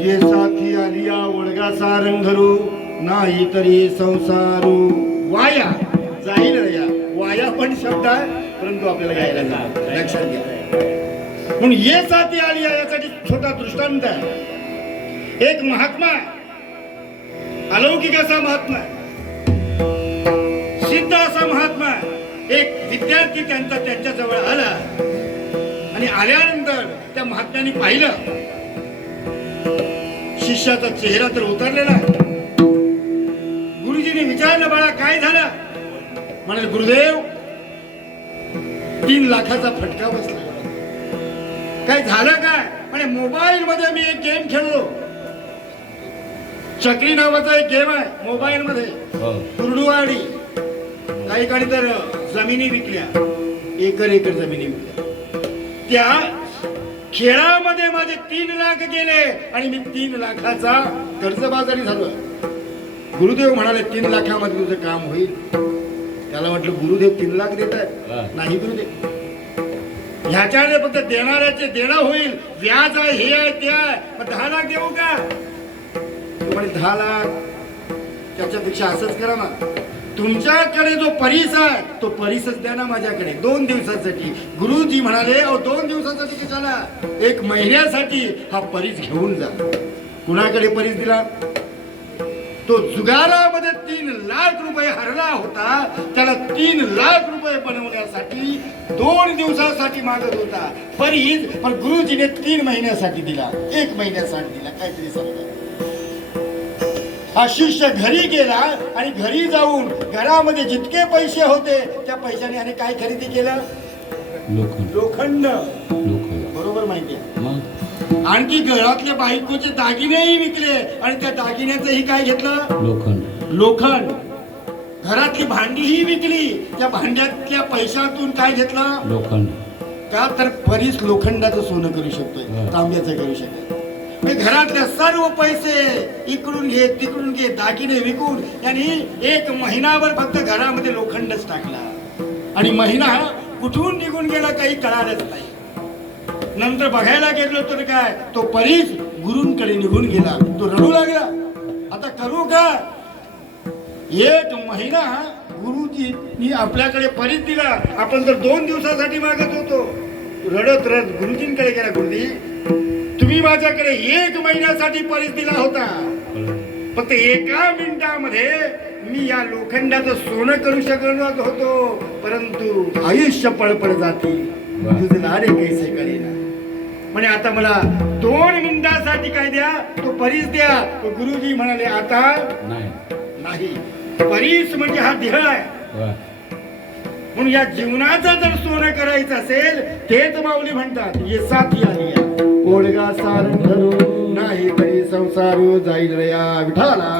ये साथी आलिया ओळगा सारंगरू नाही तरी संसारू. वाया जाईल रे या वाया पण शब्द आहे, परंतु आपल्याला घ्यायला नाही, लक्षात घ्या. म्हणून ये साथी आलिया यासाठी छोटा दृष्टांत आहे. एक महात्मा, अलौकिक असा महात्मा, सिद्ध असा महात्मा, एक विद्यार्थी त्यांच्या जवळ आला आणि आल्यानंतर त्या महात्म्याने पाहिलं, शिष्याचा चेहरा तर उतरलेला. गुरुजीने विचारलं, बाळा काय झालं? म्हणाले, गुरुदेव 3 लाखाचा फटका बसला. काय झालं काय? म्हणे मोबाईल मध्ये मी एक गेम खेळलो. चक्री नावाचा एक गेम आहे मोबाईल मध्ये, कुरडुवाडी. काही काळी तर जमिनी विकल्या, एकर जमिनी विकल्या. त्या खेळामध्ये माझे 3 लाख गेले आणि मी 3 लाखाचा कर्जबाजारी झालो. गुरुदेव म्हणाले 3 लाखामध्ये तुझं काम होईल. त्याला म्हटलं, गुरुदेव 3 लाख देत आहेत? नाही गुरुदेव, ह्याच्याने फक्त देणाऱ्याचे देणं होईल, व्याज आहे, हे आहे, ते आहे. मग 10 लाख देऊ का? म्हणे 10 लाख, त्याच्यापेक्षा असंच करा ना, तुमच्याकडे जो परीस आहे तो परीसच द्या ना माझ्याकडे 2 दिवसासाठी. गुरुजी म्हणाले, अहो 2 दिवसासाठी कशाला, 1 महिन्यासाठी हा परीस घेऊन जा. कुणाकडे परीस दिला? तो जुगारामध्ये 3 लाख रुपये हरला होता. त्याला 3 लाख रुपये बनवण्यासाठी 2 दिवसासाठी मागत होता परीस, पण गुरुजीने 3 महिन्यासाठी दिला, 1 महिन्यासाठी दिला. काहीतरी सांगा. हा शिष्य घरी गेला आणि घरी जाऊन घरामध्ये जितके पैसे होते त्या पैशाने आणि काय खरेदी केलं? लोखंड. बरोबर माहिती आहे. आणखी घरातले बायकोचे दागिनेही विकले आणि त्या दागिन्याचंही काय घेतलं? लोखंड. घरातली भांडीही विकली, त्या भांड्यातल्या पैशातून काय घेतलं? लोखंड. का तर परीस लोखंडाचं सोनं करू शकतोय, तांब्याचं करू शकत. घरातल्या सर्व पैसे इकडून घे तिकडून घे दागिने विकून यांनी 1 महिनाभर फक्त घरामध्ये लोखंडच टाकला आणि महिना कुठून निघून गेला काही कळालंच नाही. नंतर बघायला गेलो तर काय, तो परीस गुरूंकडे निघून गेला. तो रडू लागला, आता करू का? 1 महिना गुरुजींनी आपल्याकडे परीस दिला, आपण तर 2 दिवसासाठी मागत होतो. रडत रडत गुरुजींकडे गेला. गुरुजी, तुम्ही माझ्याकडे 1 महिन्यासाठी परीस दिला होता, फक्त 1 मिनिटामध्ये मी या लोखंडाचं सोनं करू शकलो होतो, परंतु आयुष्य पळपळ जाते, तुझे लाडे कैसे कळेना. म्हणे आता मला 2 मिनिटासाठी काय द्या, तो परीस द्या. तो गुरुजी म्हणाले, आता नाही. परीस म्हणजे हा देह आहे. म्हणून या जीवनाचं जर सोनं करायचं असेल, तेच माऊली म्हणतात, ये साथी आलिया ओळगा सारंगरू नाही तरी संसारू. जाईल रे या विठाला.